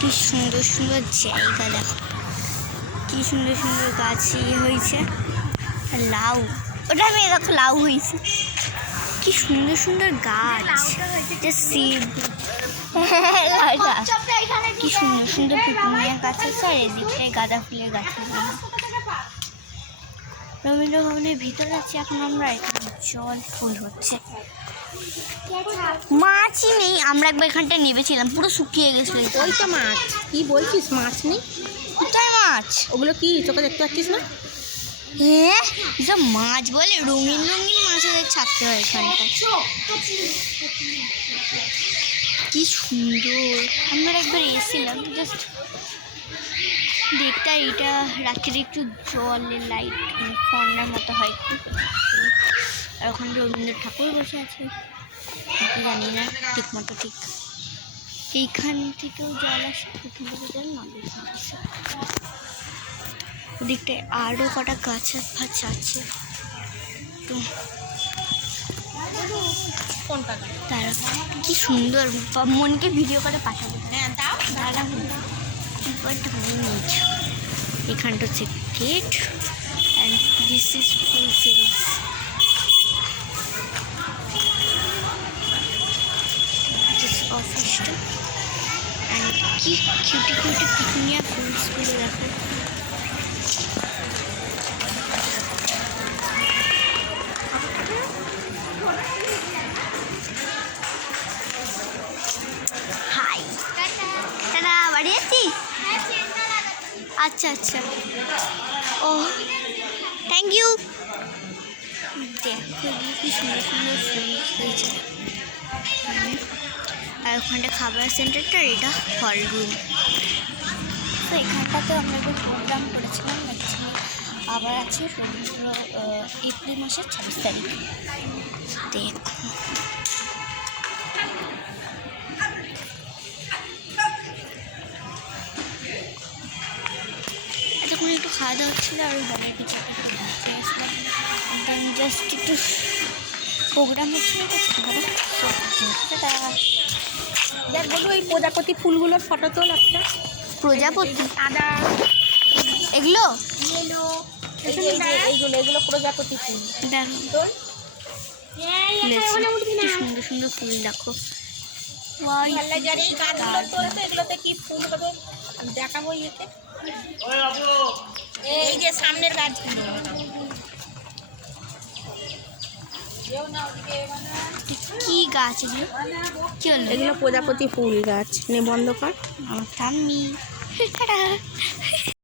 কি সুন্দর সুন্দর জায়গা দেখো, কি সুন্দর সুন্দর গাছ হয়েছে। লাউ, ওটা আমি দেখো লাউ হয়েছে, কি সুন্দর সুন্দর গাছ, শিব কি সুন্দর সুন্দর পিটুনিয়া গাছ আছে। আর এদিকটায় গাঁদা ফুলের গাছ। রবীন্দ্র ভবনের ভিতরে আছে এখন আমরা, এখানে জল ফুল হচ্ছে, মাছই নেই। আমরা একবার এখানটা নেমেছিলাম, পুরো শুকিয়ে গেছিল। ওই তো মাছ, কি বলছিস মাছ নেই? কোথায় মাছ? ওগুলো কি তোকে দেখতে পাচ্ছিস না? হ্যাঁ, এসব মাছ বলে, রঙিন রঙিন মাছের ছাড়তে হয় এখানটায়। কি সুন্দর, আমরা একবার এসেছিলাম জাস্ট দেখতে। এটা রাত্রে একটু জলের লাইট ফর্নার মতো হয় একটু। আর ওখানে রবীন্দ্র ঠাকুর বসে আছে, জানি না ঠিক মতো। ঠিক এইখান থেকেও জল আসে, প্রথম জল নদীর আসে। ওদিকটায় আরও কটা গাছ ফাছ আছে। তো তারা কি সুন্দর, মনকে ভিডিও করে পাঠাবো। তারা এখানটা হচ্ছে গেট, অ্যান্ড দিস ইজ ফুল সিরিজ। অফিসটা অ্যান্ড কি কিউটি কিউটি পিটুনিয়া ফুলসগুলো দেখো। হাই, দাদা বাড়ি আছিস? আচ্ছা আচ্ছা, ও থ্যাংক ইউ। দেখো কি সুন্দর সুন্দর ফুল হয়েছে। আর ওখানটা খাবার সেন্টারটা, এটা হল রুম। তো এখানটাতে আমরা একটা প্রোগ্রাম করেছিলাম, আবার আছে এপ্রিল মাসের 26 তারিখ। দেখো এতক্ষণ একটু খাওয়া দাওয়া হচ্ছিলো, আর বাবার কিছু জাস্ট একটু প্রোগ্রাম হচ্ছিল। দেখ বলবো এই প্রজাপতি ফুলগুলোর ফটো তোল একটা। প্রজাপতি আদা এগুলো এইগুলো প্রজাপতি ফুল। দেখো তোল কি সুন্দর সুন্দর ফুল দেখো। এগুলোতে কি ফুল হবে দেখাবো ইয়েতে। এই যে সামনের গাছগুলো, কি গাছ এগুলো? কি হলো? এগুলো প্রজাপতি ফুল গাছ। নে বন্ধ কর। ঠাম্মি